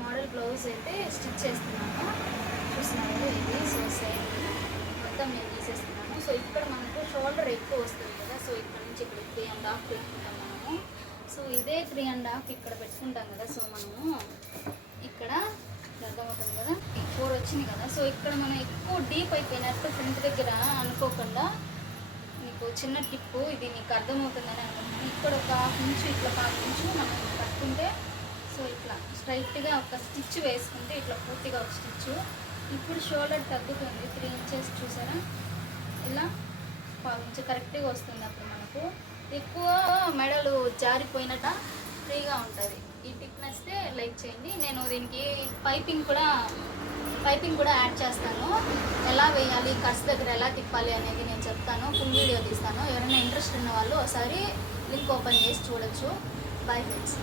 Model blouse అయితే stitch చేస్తున్నాను. చూస్తున్నాను ఇది. సో సేమ్ మొత్తం నేను తీసేస్తున్నాను. సో ఇక్కడ మనకు షోల్డర్ ఎక్కువ వస్తుంది కదా. సో ఇక్కడ నుంచి ఇక్కడ 3.5 పెట్టుకుంటాం మనము. సో ఇదే 3.5 ఇక్కడ పెట్టుకుంటాం కదా. సో మనము ఇక్కడ అర్థమవుతుంది కదా, 4 వచ్చింది కదా. సో ఇక్కడ మనం ఎక్కువ డీప్ అయిపోయినట్టు ఫ్రంట్ దగ్గర అనుకోకుండా నీకు చిన్న టిప్పు, ఇది నీకు అర్థమవుతుందని అనుకుంటున్నాను. ఇక్కడ ఒక 1/2 ఇంచు ఇట్లా 1/4 ఇంచు మనం కట్టుకుంటే, సో ఇట్లా స్ట్రైట్గా ఒక స్టిచ్ వేసుకుంటే ఇట్లా పూర్తిగా ఒక స్టిచ్. ఇప్పుడు షోల్డర్ తగ్గుతుంది 3 ఇంచెస్ చూసారా, ఇలా 1/4 ఇంచు కరెక్ట్గా వస్తుంది. అప్పుడు మనకు ఎక్కువ మెడలు జారిపోయినట్ట ఫ్రీగా ఉంటుంది. ఈ టిప్ నచ్చితే లైక్ చేయండి. నేను దీనికి పైపింగ్ కూడా యాడ్ చేస్తాను. ఎలా వేయాలి, కట్స్ దగ్గర ఎలా తిప్పాలి అనేది నేను చెప్తాను. ఫుల్ వీడియో తీస్తాను. ఎవరైనా ఇంట్రెస్ట్ ఉన్న వాళ్ళు ఒకసారి లింక్ ఓపెన్ చేసి చూడొచ్చు. Bye friends.